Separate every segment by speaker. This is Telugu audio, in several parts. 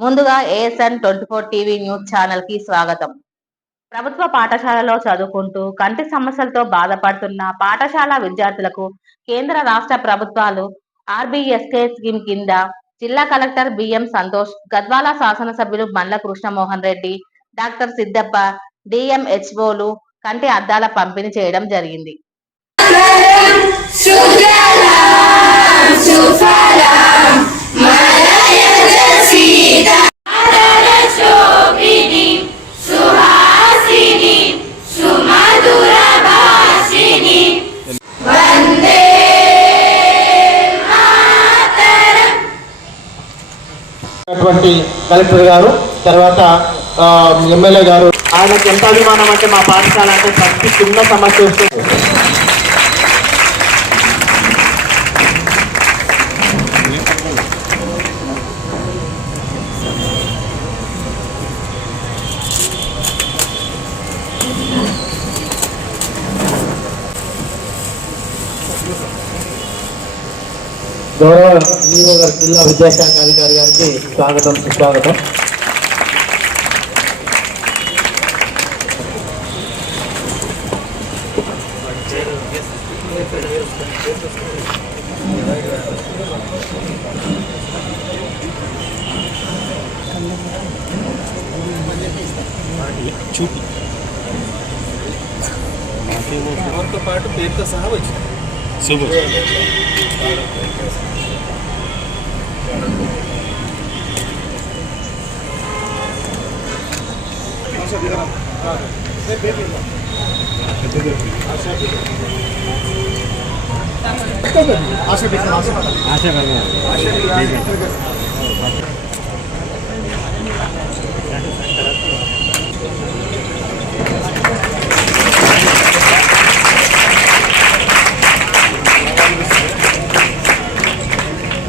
Speaker 1: ముందుగా ASN twenty four TV news ఛానల్కి స్వాగతం. ప్రభుత్వ పాఠశాలలో చదువుకుంటూ కంటి సమస్యలతో బాధపడుతున్న పాఠశాల విద్యార్థులకు కేంద్ర రాష్ట్ర ప్రభుత్వాలు ఆర్బీఎస్కే స్కీమ్ కింద జిల్లా కలెక్టర్ బిఎం సంతోష్ గద్వాల శాసనసభ్యులు బండ్ల కృష్ణమోహన్ రెడ్డి డాక్టర్ సిద్దప్ప డిఎంహెచ్ఓలు కంటి అద్దాల పంపిణీ చేయడం జరిగింది.
Speaker 2: ఉన్నటువంటి కలెక్టర్ గారు తర్వాత ఆ, ఎమ్మెల్యే గారు. ఆయనకు ఎంత అభిమానం అంటే మా పాఠశాల అంటే ప్రతి చిన్న సమస్య వస్తుంది గౌరవ ఈఓ గారు జిల్లా విద్యాశాఖ అధికారి గారికి స్వాగతం సుస్వాగతం
Speaker 3: ఎవరితో పాటు పేరుతో సహా వచ్చింది Super.
Speaker 2: আশা আশা আশা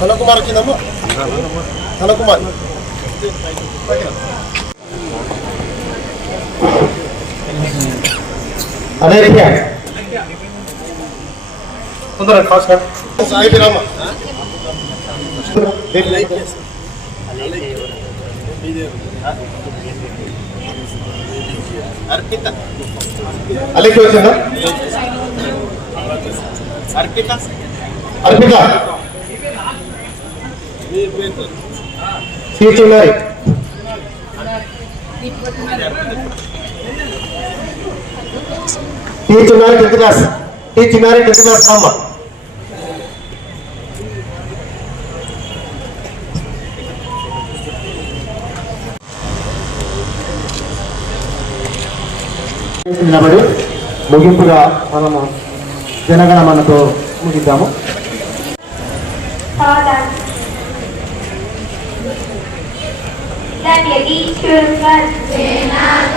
Speaker 2: హనుకుమార్ వచ్చిందమ్మా హనుకుమార్ అదే రీత్యా తొందరగా ఫాస్ట్ సాయి రామ
Speaker 3: అర్పిత.
Speaker 2: అలెక్కి వచ్చిందా
Speaker 3: అర్పిత.
Speaker 2: అర్పిత. టీచ్ టీచున్నారు టెన్త్ క్లాస్ టీచ్ టీచున్నారు టెన్త్ క్లాస్ అమ్మ నిలబడి ముగింపుగా మనము జనగణమనతో ముగిద్దాము.
Speaker 4: Ti, Ti, Ti, Ti, Ti, Ti, Ti,